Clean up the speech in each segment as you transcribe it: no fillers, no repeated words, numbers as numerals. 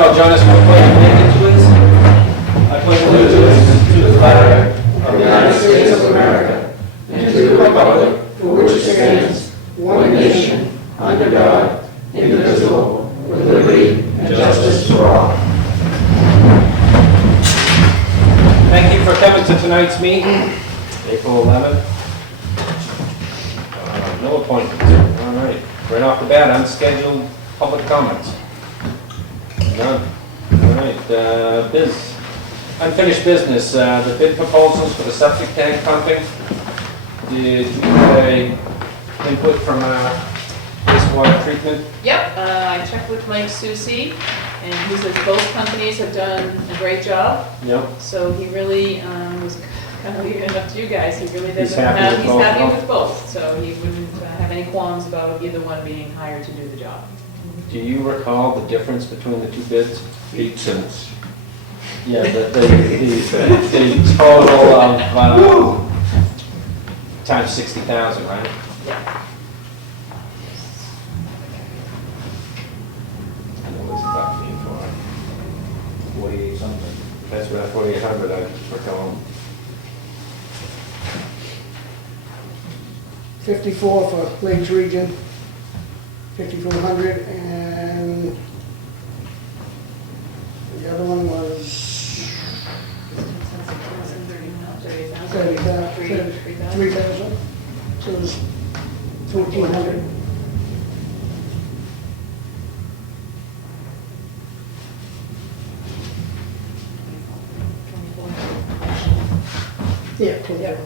all join us for a pledge of allegiance, please. I pledge allegiance to the flag of the United States of America and to the republic for which it stands, one nation, under God, indivisible, with liberty and justice for all. Thank you for coming to tonight's meeting, April 11th. No appointments. All right. Right off the bat, unscheduled public comments. None. All right. Unfinished business. The bid proposals for the septic tank pumping. Did you get input from wastewater treatment? Yep, I checked with Mike Susi, and he says both companies have done a great job. Yep. So he really was kind of leaving it up to you guys. He really doesn't He's happy with both. So he wouldn't have any qualms about either one being hired to do the job. Do you recall the difference between the two bids? 8 cents. Yeah, the total of times 60,000, right? Yeah. What was it about me for? 48 something. That's about 4,800 I recall. 54 for Lakes Region, 5,400, and the other one was 3,000. So it was 1,400. Yeah, 24.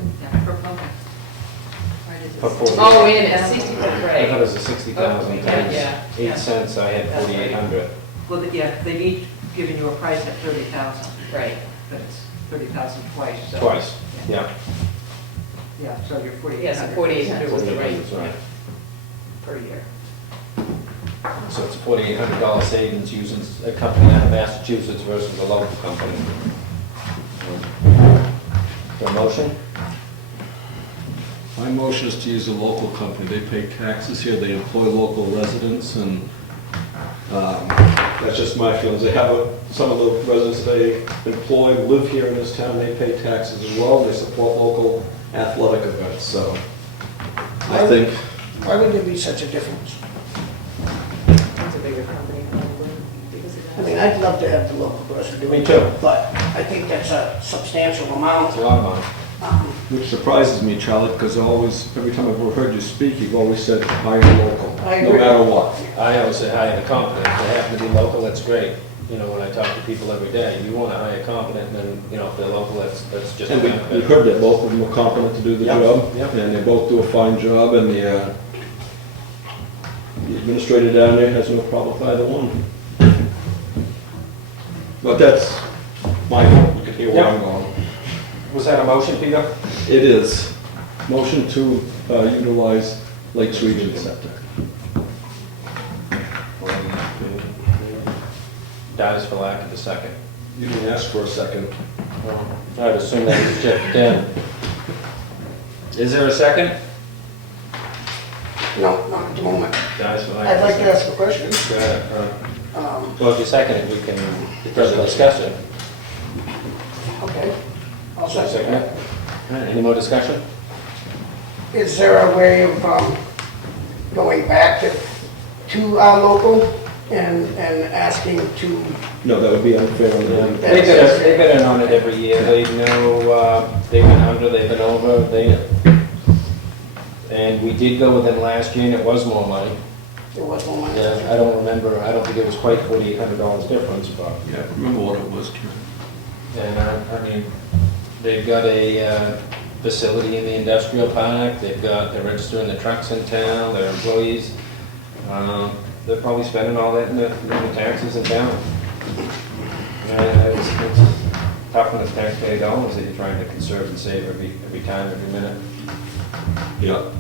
Oh, wait a minute, 60 foot I thought Ray. it was a 60,000 times Yeah. 8 cents, I had 4,800. Well, yeah, they've each given you a price at 30,000, Right. but it's 30,000 twice, so. Twice, yeah. Yeah, so you're 4,800. Yes, 4,800 was the rate 4,800, right. per year. So it's a $4,800 savings using a company out of Massachusetts versus a local company. For a motion? My motion is to use a local company. They pay taxes here, they employ local residents, and that's just my feelings. They have some of the residents they employ live here in this town, they pay taxes as well, they support local athletic events, so I think... Why would there be such a difference? It's a bigger company probably because of I that. mean, I'd love to have the local person do it. Me too. But I think that's a substantial It's amount. a lot of money. Which surprises me, Charlie, because every time I've ever heard you speak, you've always said hire local, I no agree. matter what. I always say hire the competent. If they happen to be local, that's great. You know, when I talk to people every day, you want to hire competent, and then, you know, if they're local, that's just a And we benefit. heard that both of them are competent to do the Yep, job, yep. and they both do a fine job, and the administrator down there has no problem with either one. But that's my vote, you can hear where I'm going. Was that a motion, Peter? It is. Motion to utilize Lakes Region Septic. Dies for lack of a second. You can ask for a second. I'd assume that was Jeff Den. Is there a second? No, not at the moment. Dies for lack I'd of a like second. to ask a question. Go ahead. Um, Well, if you second it, we can further discuss it. Okay. I'll Second second it. that. All right, any more discussion? Is there a way of going back to our local and asking to, No, that would be unfair on them. They've been in on it every year. They know, they've been under, they've been over, and we did go with them last year, and it was more money. there was one money? Yeah, I don't remember, I don't think it was quite $4,800 difference, but, Yeah, remember what it was, Karen. and I mean, they've got a facility in the industrial park, they're registering the trucks in town, their employees. They're probably spending all that in the taxes in town. It's tough when it's taxpayer dollars that you're trying to conserve and save every time, every minute. Yeah.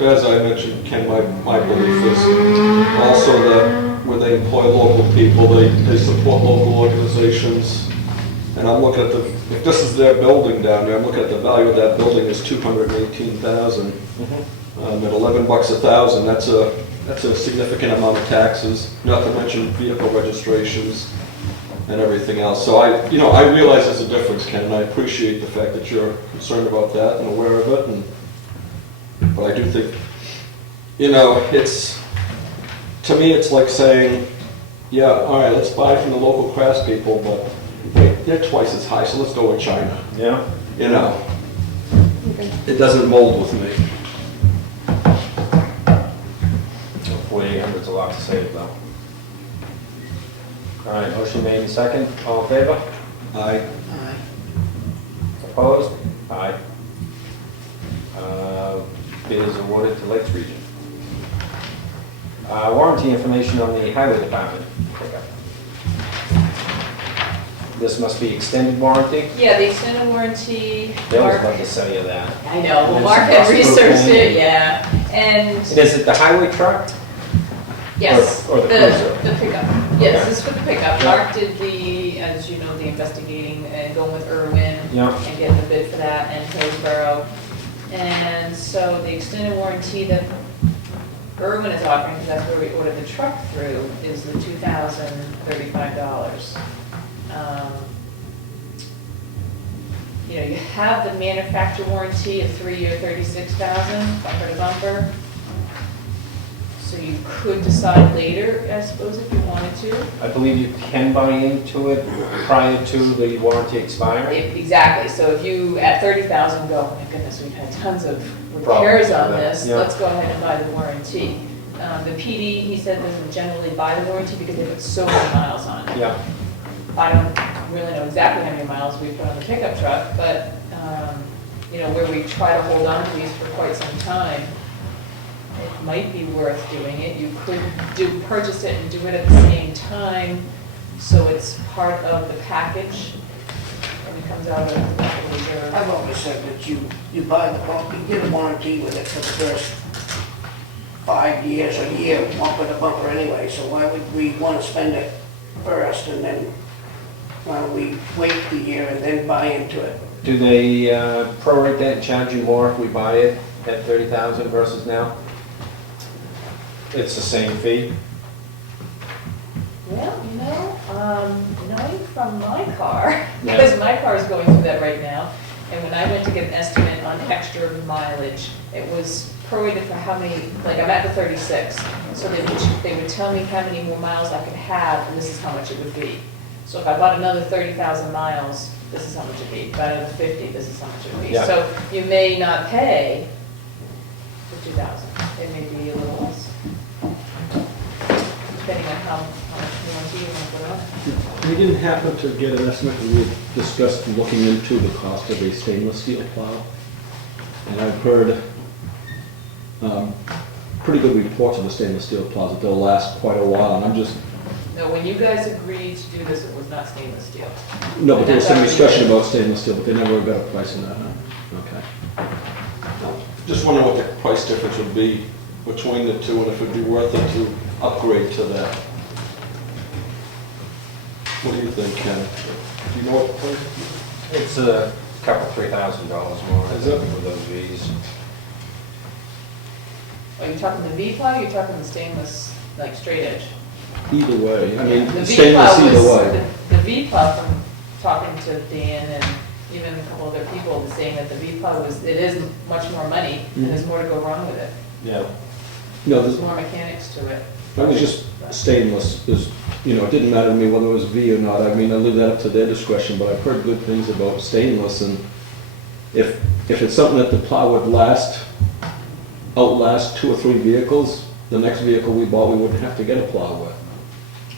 As I mentioned, Ken, my belief is also that where they employ local people, they support local organizations. And I'm looking at if this is their building down there, I'm looking at the value of that building is $218,000. At $11 a thousand, that's a That's a significant amount of taxes, not to mention vehicle registrations and everything else. So I realize there's a difference, Ken, and I appreciate the fact that you're concerned about that and aware of it. But I do think, to me, it's like saying, yeah, all right, let's buy from the local craftspeople, but wait, they're twice as high, so let's go with China. Yeah. It doesn't mold with me. 4,800's a lot to save, though. All right, motion made and second. All in favor? I Aye. Opposed? Aye. Bid is awarded to Lakes Region. Warranty information on the Highway Department pickup. This must be extended warranty? Yeah, the extended warranty, They always Mark, love to sell you that. I know, well, There's Mark some had possible researched thing. it, yeah, and And is it the highway truck? yes, Or the cruiser? the pickup. Yes, this is for the pickup. Mark did the, as you know, the investigating and going with Irwin Yeah. and getting the bid for that and Hillsborough. And so the extended warranty that Irwin is offering, because that's where we ordered the truck through, is the $2,035. You have the manufacturer warranty of 3-year, $36,000, bumper to bumper. So you could decide later, I suppose, if you wanted to. I believe you can buy into it prior to the warranty expiring. Exactly, so if you, at 30,000, go, oh my goodness, we've had tons of repairs Problems with on that, this, yeah. let's go ahead and buy the warranty. The PD, he said, doesn't generally buy the warranty because they put so many miles on it. Yeah. I don't really know exactly how many miles we put on the pickup truck, but, where we try to hold on to these for quite some time, it might be worth doing it. You could purchase it and do it at the same time, so it's part of the package, and it comes out of the reserve. I've always said that you buy the pump, you get a warranty with it for the first 5 years, a year, bumper to bumper anyway, so why would we want to spend it first and then, why don't we wait the year and then buy into it? Do they prorate that and charge you more if we buy it at 30,000 versus now? It's the same fee? Well, knowing from my car, Yeah. because my car is going through that right now, and when I went to get an estimate on extra mileage, it was prorated for how many, like I'm at the 36, so they would tell me how many more miles I could have, and this is how much it would be. So if I bought another 30,000 miles, this is how much it'd be. If I bought another 50, this is how much it would be. Yeah. So you may not pay for 2,000, it may be a little less, depending on how much warranty you want to put on it. We didn't happen to get an estimate, we had discussed looking into the cost of a stainless steel plow. And I've heard pretty good reports of the stainless steel plows, that they'll last quite a while, and I'm just, No, when you guys agreed to do this, it was not stainless steel. no, but there was some That's discussion already- about stainless steel, but they never got a price on that, huh? Okay. just wonder what the price difference would be between the two, and if it'd be worth it to upgrade to that. What do you think, Ken? Do you know what the price? It's a couple, $3,000 more, Is is it? it, with those Vs? Are you talking the V plow, or you talking the stainless, like straight edge? Either way, I The mean, V stainless plow either was- way. The V plow, from talking to Dan and even a couple other people, was saying that the V plow it is much more money, and there's more to go wrong with it. Yeah. No, There's there's, more mechanics to it. that was just stainless, is, it didn't matter to me whether it was V or not, I mean, I leave that up to their discretion, but I've heard good things about stainless, and if it's something that the plow would outlast 2 or 3 vehicles, the next vehicle we bought, we wouldn't have to get a plow with.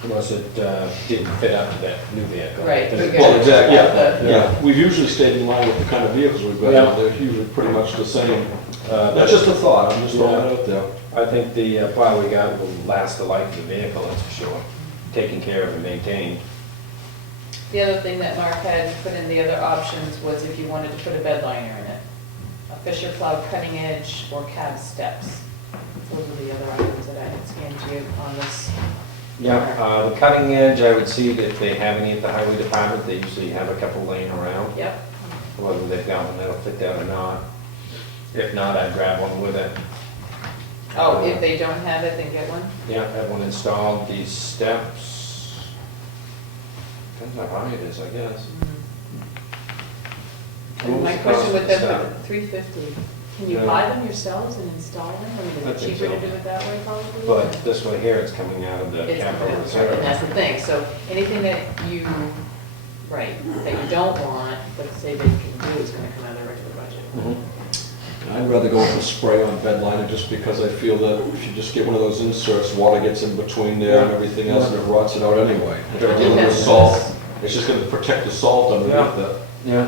Unless it didn't fit up to that new vehicle. Right, Does it- okay. Well, exactly, Yeah. yeah. We've usually stayed in line with the kind of vehicles we've got, Yeah. they're usually pretty much the same. Uh, That's just a thought, I'm just throwing Yeah. it out there. I think the plow we got will last the life of the vehicle, that's for sure. Taken care of and maintained. The other thing that Mark had put in the other options was if you wanted to put a bed liner in it. A Fisher plow cutting edge or cab steps. Those are the other items that I had scanned to you on this. Yeah, the cutting edge, I would see that if they have any at the highway department, they usually have a couple laying around. Yep. Whether they've got one that'll fit that or not. If not, I'd grab one with it. Oh, if they don't have it, then get one? Yeah, have one installed, these steps. Depends how high it is, I guess. What And was my the cost question of with the them, step? $350, can you Yeah. buy them yourselves and install them? I mean, I is it think cheaper to so. do it that way probably? But this way here, it's coming out of the It's- capital And reserve. that's the thing, so anything that you, right, that you don't want, but say they can do is gonna come out of the regular budget. Mhm. I'd rather go with a spray-on bed liner just because I feel that if you just get one of those inserts, water gets in between there and everything else and it rots it out anyway. If you're dealing with salt, it's just gonna protect the salt underneath it. Yeah,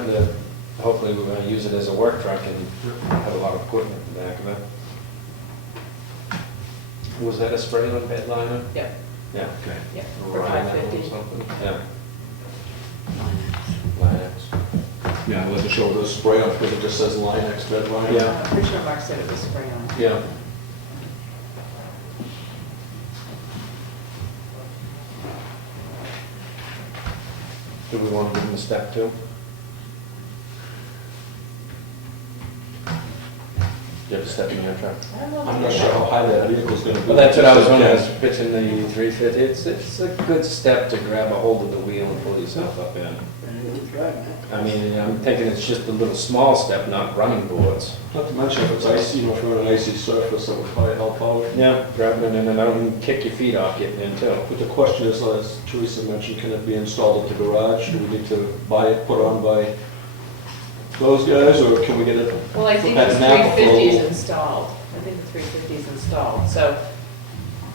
hopefully we're gonna use it as a work truck and have a lot of equipment in the back of it. Was that a spray-on bed liner? Yep, Yeah, okay. yep, for Rhino or $550. something? Yeah. Linux. Yeah, I'd like to show the spray-on because it just says Linex bed liner. Yeah. I'm pretty sure Mark said it was spray on. Yeah. Do we want to give them a step two? Do you have a step in your truck? I don't know. I'm not sure how high that vehicle's gonna be. Well, that's what I was It wondering, I says was pitching the 350, it's a good step to grab a hold of the wheel and pull yourself up in. And driving it. I mean, I'm thinking it's just a little small step, not running boards. Not to mention if it's icy, if you're on an icy surface, that would probably help out. Yeah, grab it in and out and kick your feet off getting in too. But the question is, as Teresa mentioned, can it be installed at the garage? Do we need to buy it, put on by those guys, or can we get it? Well, I think At the Napa for a 350 is little- installed. I think the 350 is installed. So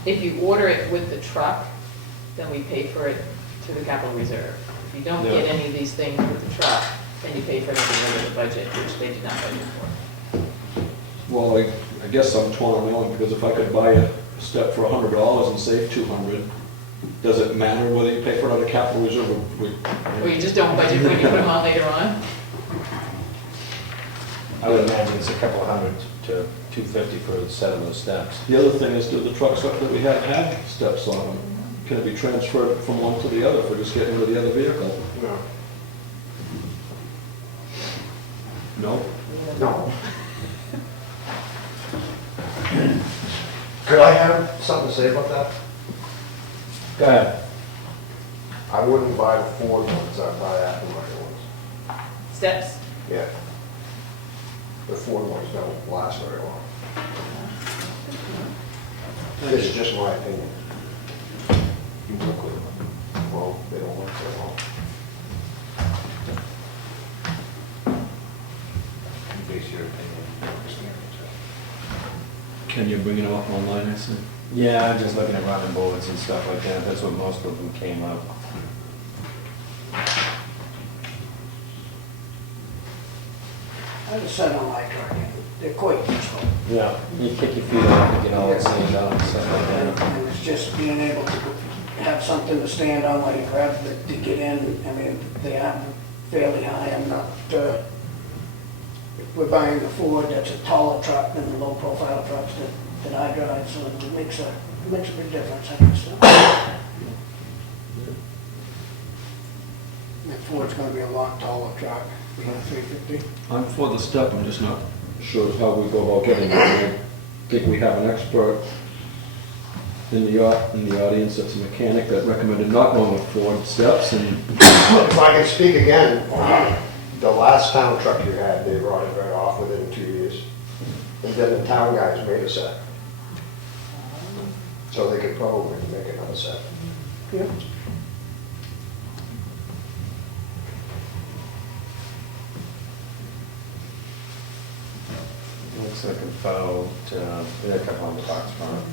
if you order it with the truck, then we pay for it to the capital reserve. If you don't get Yeah. any of these things with the truck, then you pay for it in the regular budget, which they did not budget for. Well, I guess I'm torn on that one, because if I could buy a step for $100 and save 200, does it matter whether you pay for it out of capital reserve or Or you just don't budget when you put them on later on? I would imagine it's a couple of hundred to 250 for a set of those steps. The other thing is, do the trucks that we have steps on them? Can it be transferred from one to the other for just getting rid of the other vehicle? No? No. Could I have something to say about that? Go ahead. I wouldn't buy the Ford ones, I'd buy aftermarket ones. Steps? Yeah. The Ford ones don't last very long. This is just my opinion. You work with them. Well, they don't work very long. You base your opinion on your experience. Can you bring it off online, I see? Yeah, I'm just looking at running boards and stuff like that, that's what most of them came up. I just said on my truck, they're quite useful. Yeah. You kick your feet off and get all that sand out and stuff like that. And it's just being able to have something to stand on while you grab to get in. I mean, they are fairly high. I'm not, we're buying a Ford that's a taller truck than the low profile trucks that I drive, so it makes a big difference, I guess. That Ford's gonna be a lot taller truck, you know, 350. I'm for the step, I'm just not sure how we go about getting it. I think we have an expert in the audience that's a mechanic that recommended not going with Ford steps, and If I can speak again, the last town truck you had, they rotted right off within 2 years. And then the town guys made a set. So they could probably make another set. Yeah. Looks like about, a couple $100 for it.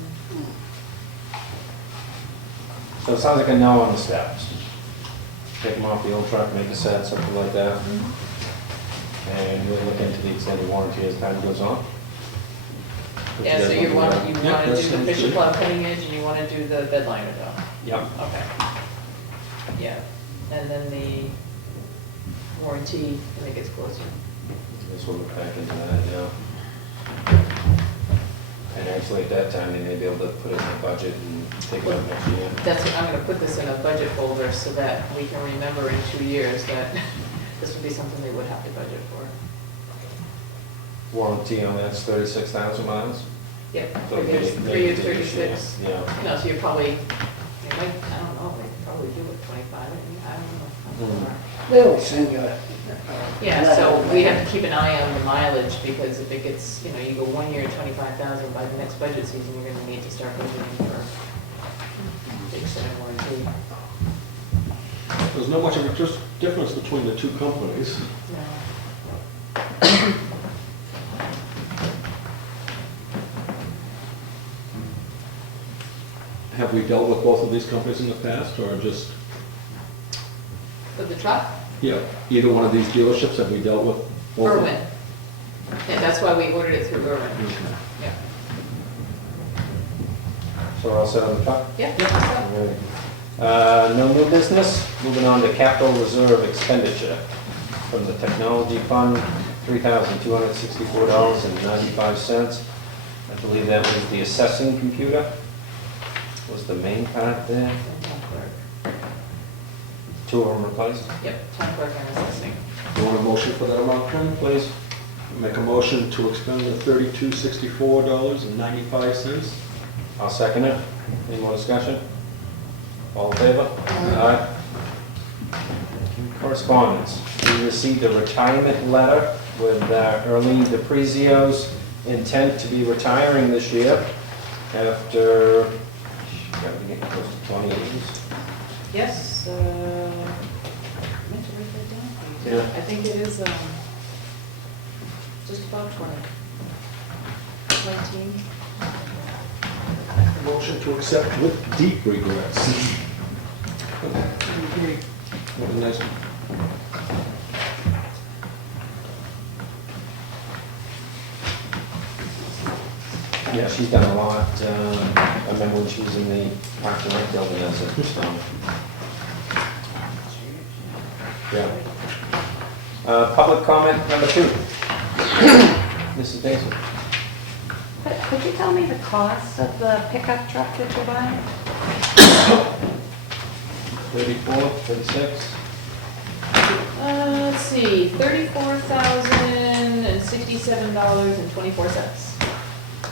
So it sounds like a no on the steps. Take them off the old truck, make a set, something like that. And we'll look into the extended warranty as time goes on. If Yeah, so guys you want do to that. Yeah, do that the sounds Fisher good. Plow cutting edge, and you want to do the bed liner though? Yeah. Okay. Yeah, and then the warranty, when it gets closer. Guess we'll look back into that, yeah. And actually, at that time, they may be able to put it in the budget and take it up next year. That's, what- I'm gonna put this in a budget folder so that we can remember in 2 years that this would be something they would have to budget for. Warranty on that's 36,000 miles? Yep, So there's maybe 3 or this year, 36. Yeah. You know, so you're probably, you might, I don't know, they probably do it 25, I don't know. They'll send you a. Yeah, so we have to keep an eye on the mileage, because if it gets, you know, you go 1 year, 25,000, by the next budget season, you're gonna need to start budgeting for extended warranty. There's not much of a just difference between the two companies. No. Have we dealt with both of these companies in the past, or just, For the truck, yeah, either one of these dealerships, have we dealt with? both of them? Irwin. Yeah, that's why we ordered it through Irwin. Okay. Yeah. So we're all set on the truck? Yeah. No new business, moving on to capital reserve expenditure. From the technology fund, $3,264.95. I believe that was the assessing computer, was the main part there. And town clerk. 2 of them replaced, Yep, town clerk and assessing. You want a motion for that amount, Ken? please. Make a motion to expend the $3264.95. I'll second it. Any more discussion? All in favor? Aye. Correspondence. We received a retirement letter with Earlene DePrizio's intent to be retiring this year after, gotta be getting close to 20 years. Yes, I meant to write that down for you. too. Yeah. I think it is, just about 20. 19. Motion to accept with deep regrets. What a nice one. Yeah, she's done a lot. I remember when she was in the Park and Rec building as a, yeah. Public comment number 2. Mrs. Daisy. Could you tell me the cost of the pickup truck that you're buying? 34, 36. Let's see, $34,067.24.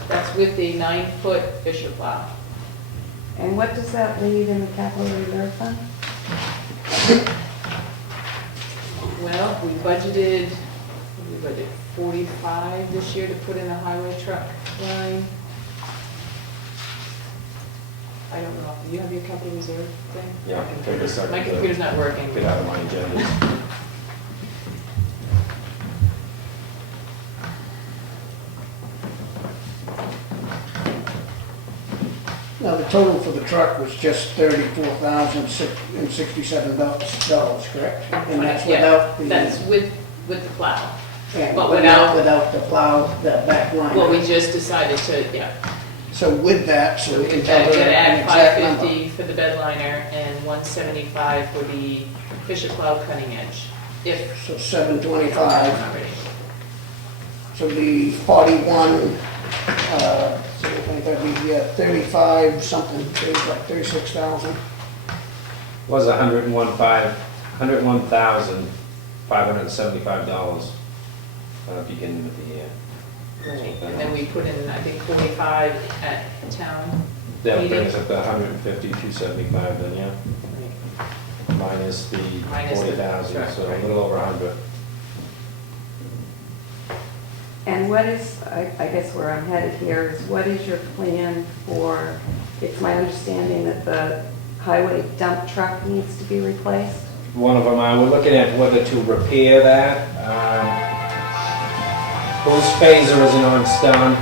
That's with the 9-foot Fisher plow. And what does that leave in the capital reserve fund? Well, we budgeted 45 this year to put in a highway truck line. I don't know, do you have your capital reserve thing? Yeah, I can take a second. My computer's not working. Get out of my agenda. Now, the total for the truck was just $34,067, correct? And that's Yeah, without the. That's with the plow. And but without- Without the plow, the back line. Well, we just decided to, yeah, So with that, so we can tell her to an add exact number. $550 for the bed liner and $175 for the Fisher plow cutting edge. If So 725, already. so the 41, so I think that'd be 35 something, like 36,000. Was $101,575 beginning of the year. Right, and then we put in, I think, 45 at town. That meeting. brings up the 150,275 then, yeah? Minus the Minus the 40,000, truck, so a right. little over 100. And what is, I guess where I'm headed here is, what is your plan for, it's my understanding that the highway dump truck needs to be replaced? One of them, we're looking at whether to repair that. Whose phaser isn't on stun?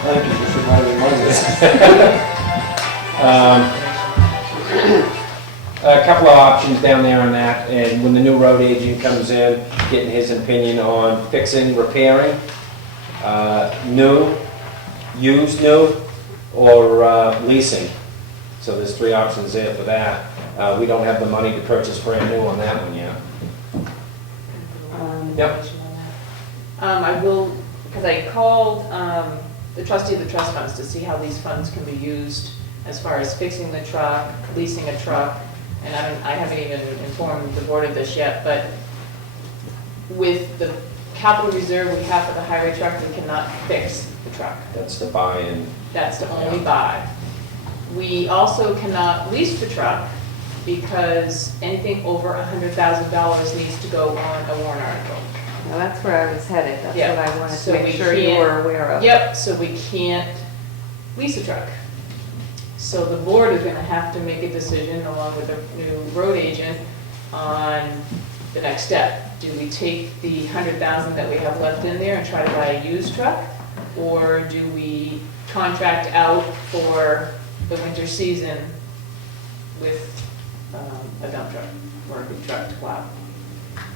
Thank you, just reminded me of this. A couple of options down there on that, and when the new road agent comes in, getting his opinion on fixing, repairing, new, used new, or leasing. So there's 3 options there for that. We don't have the money to purchase brand new on that one yet. Yep. I will, because I called the trustee of the trust funds to see how these funds can be used as far as fixing the truck, leasing a truck, and I haven't even informed the board of this yet, but with the capital reserve we have for the highway truck, we cannot fix the truck. That's the buy-in. That's to only buy. We also cannot lease the truck because anything over $100,000 needs to go on a warrant article. Now, that's where I was headed, that's Yeah, what I wanted so to we make sure you can't- were aware of. Yep, so we can't lease a truck. So the board is gonna have to make a decision along with the new road agent on the next step. Do we take the 100,000 that we have left in there and try to buy a used truck? Or do we contract out for the winter season with a dump truck or a big truck to plow?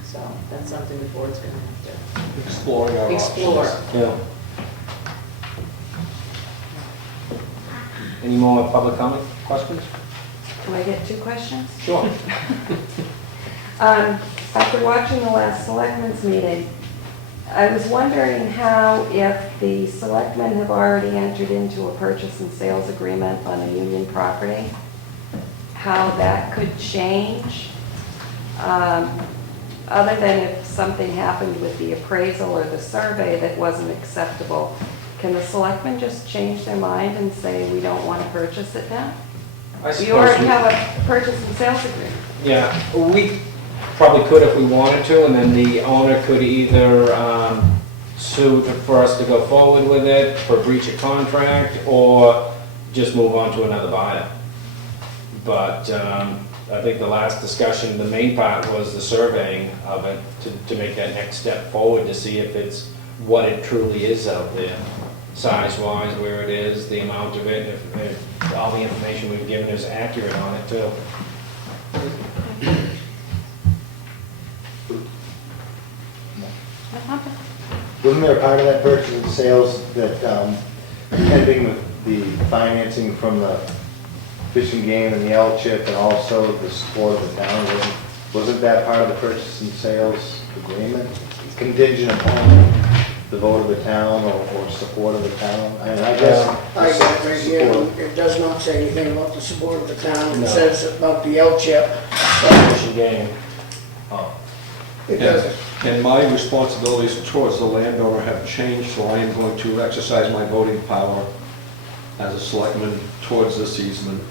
So that's something the board's gonna have Exploring our to explore. options. Yeah. Any more public comment, questions? Can I get 2 questions? Sure. After watching the last selectmen's meeting, I was wondering how, if the selectmen have already entered into a purchase and sales agreement on a union property, how that could change, other than if something happened with the appraisal or the survey that wasn't acceptable. Can the selectmen just change their mind and say, we don't want to purchase it now? I We suppose already we- have a purchase and sales agreement. Yeah, we probably could if we wanted to, and then the owner could either sue for us to go forward with it for breach of contract, or just move on to another buyer. But I think the last discussion, the main part was the surveying of it, to make that next step forward, to see if it's what it truly is out there, size-wise, where it is, the amount of it, if all the information we've given is accurate on it too. Wasn't there a part of that purchase and sales that, pending with the financing from the fishing game and the L chip and also the support of the town, wasn't that part of the purchase and sales agreement? Contingent upon the vote of the town or support of the town? I mean, I guess. I got it right here, Support. it does not say anything about the support of the town, No. it says about the L chip. Fishing game. It doesn't. And my responsibilities towards the landowner have changed, so I am going to exercise my voting power as a selectman towards this easement.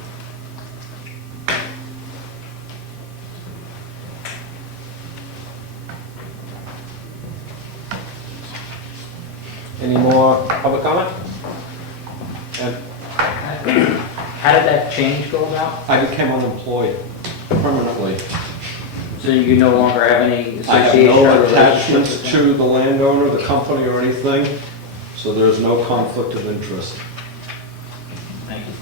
Any more public comment? Ed? How did that change go about? I became unemployed permanently. So you no longer have any I have association or no relationship attachments with them? to the landowner, the company, or anything, so there's no conflict of interest. Thank you.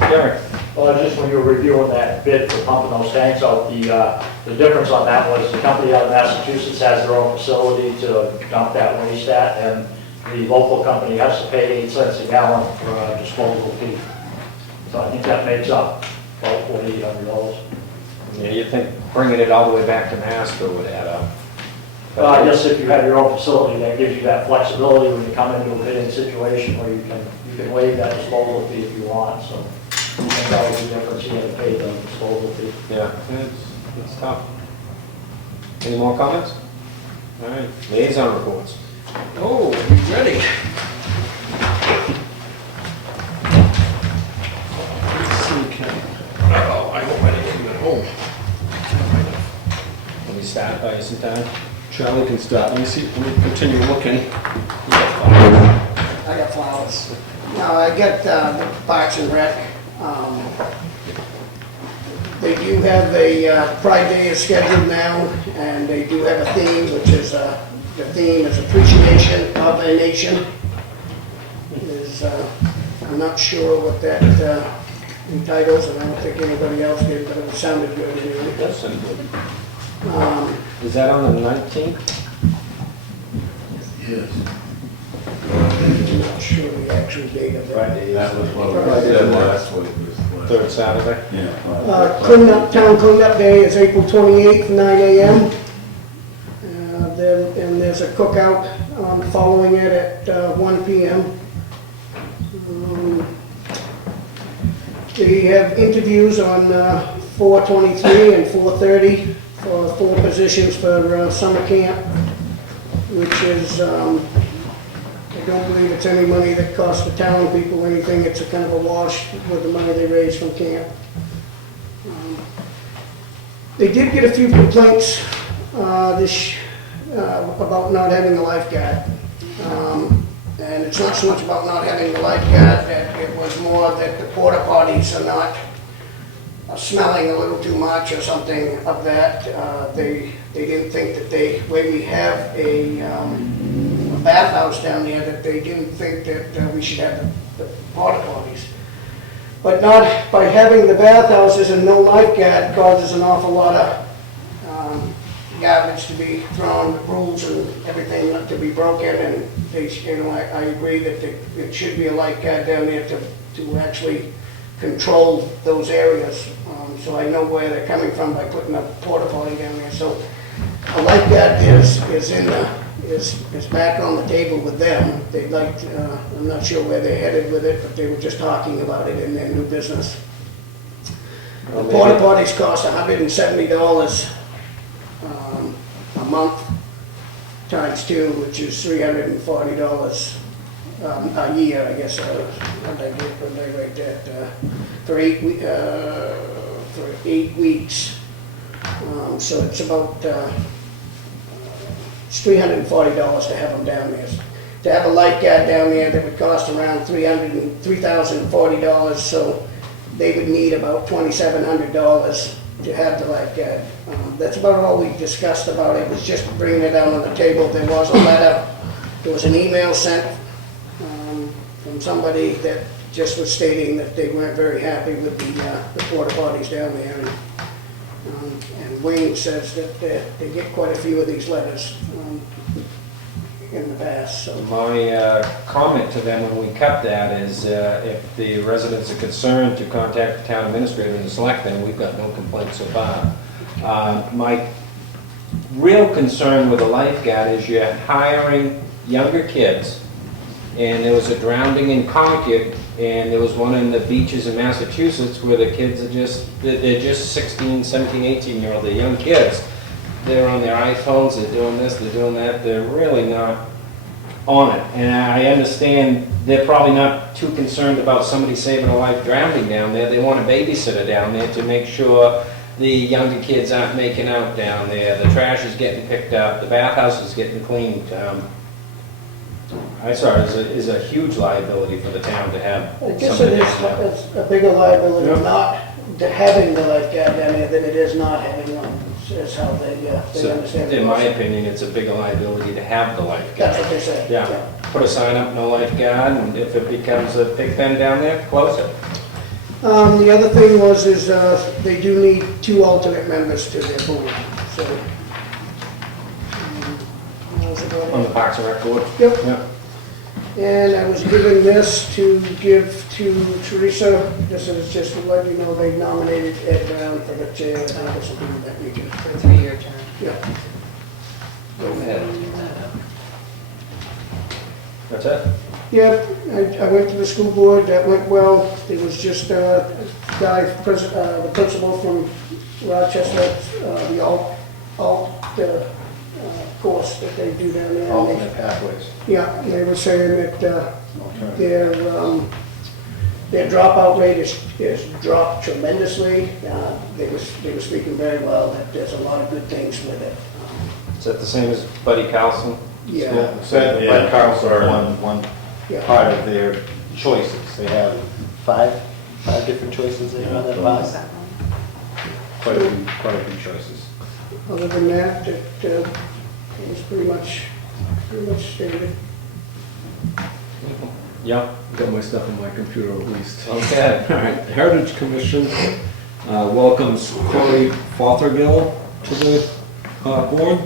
Derek? Well, just when you were reviewing that bid for pumping those tanks out, the difference on that was the company out of Massachusetts has their own facility to dump that waste at, and the local company has to pay 8 cents a gallon for a disposal fee. So I think that makes up about $4,800. Yeah, you think bringing it all the way back to Masco would add up? I guess if you have your own facility, that gives you that flexibility when you come into a bidding situation where you can waive that disposal fee if you want, so. I think that was the difference, you had to pay the disposal fee. Yeah, it's tough. Any more comments? All right, liaison reports. Oh, you ready? Let's see, Ken. Oh, I hope I didn't leave it at home. Can we start by some time? Charlie can start, let me see, let me continue looking. I got flowers. No, I got the Parks and Rec. They do have a Pride Day is scheduled now, and they do have a theme, which is, the theme is appreciation of a nation. I'm not sure what that entitles, and I don't think anybody else did, but it sounded good anyway. That's good. Um, Is that on the 19th? I'm not sure the actual date of it. That was what we said last week. Third Saturday? Yeah. Town cleanup day is April 28th, 9 a.m. And there's a cookout following it at 1 p.m. They have interviews on 4/23 and 4/30 for 4 positions for summer camp, which is, I don't believe it's any money that costs the town people anything. It's a kind of a wash with the money they raise from camp. They did get a few complaints about not having a lifeguard. And it's not so much about not having the lifeguard, that it was more that the porta potties are not smelling a little too much or something of that. They didn't think that when we have a bathhouse down there, that they didn't think that we should have the porta potties. But not by having the bathhouses and no lifeguard causes an awful lot of garbage to be thrown, rules and everything not to be broken, and they, I agree that it should be a lifeguard down there to actually control those areas. So I know where they're coming from by putting a porta potty down there. So a lifeguard is back on the table with them. They'd like, I'm not sure where they're headed with it, but they were just talking about it in their new business. The porta potties cost $170 a month times 2, which is $340 a year, I guess. What did I write that? For 8 weeks. So it's about it's $340 to have them down there. To have a lifeguard down there, that would cost around $3,040, so they would need about $2,700 to have the lifeguard. That's about all we discussed about it. It was just bringing it down on the table. There was a letter, there was an email sent from somebody that just was stating that they weren't very happy with the porta potties down there. And Wayne says that they get quite a few of these letters in the past. So. My comment to them when we cut that is if the residents are concerned, to contact the town administrator and the selectmen. We've got no complaints so far. My real concern with a lifeguard is you're hiring younger kids, and there was a drowning in Concord, and there was one in the beaches in Massachusetts where the kids are they're just 16, 17, 18-year-old, they're young kids. They're on their iPhones, they're doing this, they're doing that, they're really not on it. And I understand they're probably not too concerned about somebody saving a life drowning down there. They want a babysitter down there to make sure the younger kids aren't making out down there, the trash is getting picked up, the bathhouse is getting cleaned. I saw it as a huge liability for the town to have I guess something it down there. is a bigger liability not having the lifeguard down there than it is not having one. Is how they So, understand it. in my opinion, it's a bigger liability to have the lifeguard. That's what they say. Yeah, put a sign up, no lifeguard, and if it becomes a pig pen down there, close it. The other thing is they do need 2 alternate members to their board, so. How's it going? On the Parks and Rec board? Yep. Yeah. And I was given this to give to Teresa. This is just to let you know they nominated Ed Brown for the chair, and I guess we'll do that weekend. For a 3-year term. Yeah. Go ahead. That's it? Yeah, I went to the school board, that went well. There was just a guy, the principal from Rochester, the alt course that they do down there. Alternate pathways. Yeah, and they were saying that their dropout rate is dropped tremendously. They were speaking very well, that there's a lot of good things with it. Is that the same as Buddy Carlson? Yeah. So, but Carlson, one Yeah. part of their choices. They have five different choices they have on that bus. Quite a few choices. Other than that, it was pretty much stated. Yeah. Got my stuff on my computer at least. Okay. All right, Heritage Commission welcomes Corey Fothergill to the board,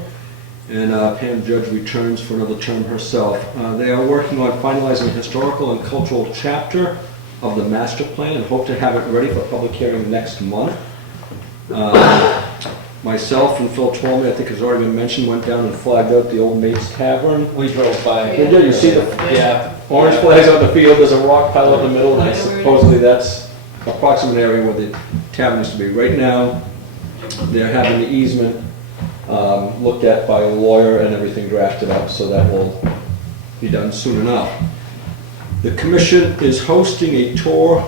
and Pam Judge returns for another term herself. They are working on finalizing the historical and cultural chapter of the master plan and hope to have it ready for public hearing next month. Myself and Phil Twomey, I think has already been mentioned, went down and flagged out the old Maid's Tavern. We drove by. Did you see the Yeah. orange flags on the field? There's a rock pile in the middle, and supposedly that's approximate area where the tavern used to be. Right now, they're having the easement looked at by a lawyer and everything drafted up, so that will be done soon enough. The commission is hosting a tour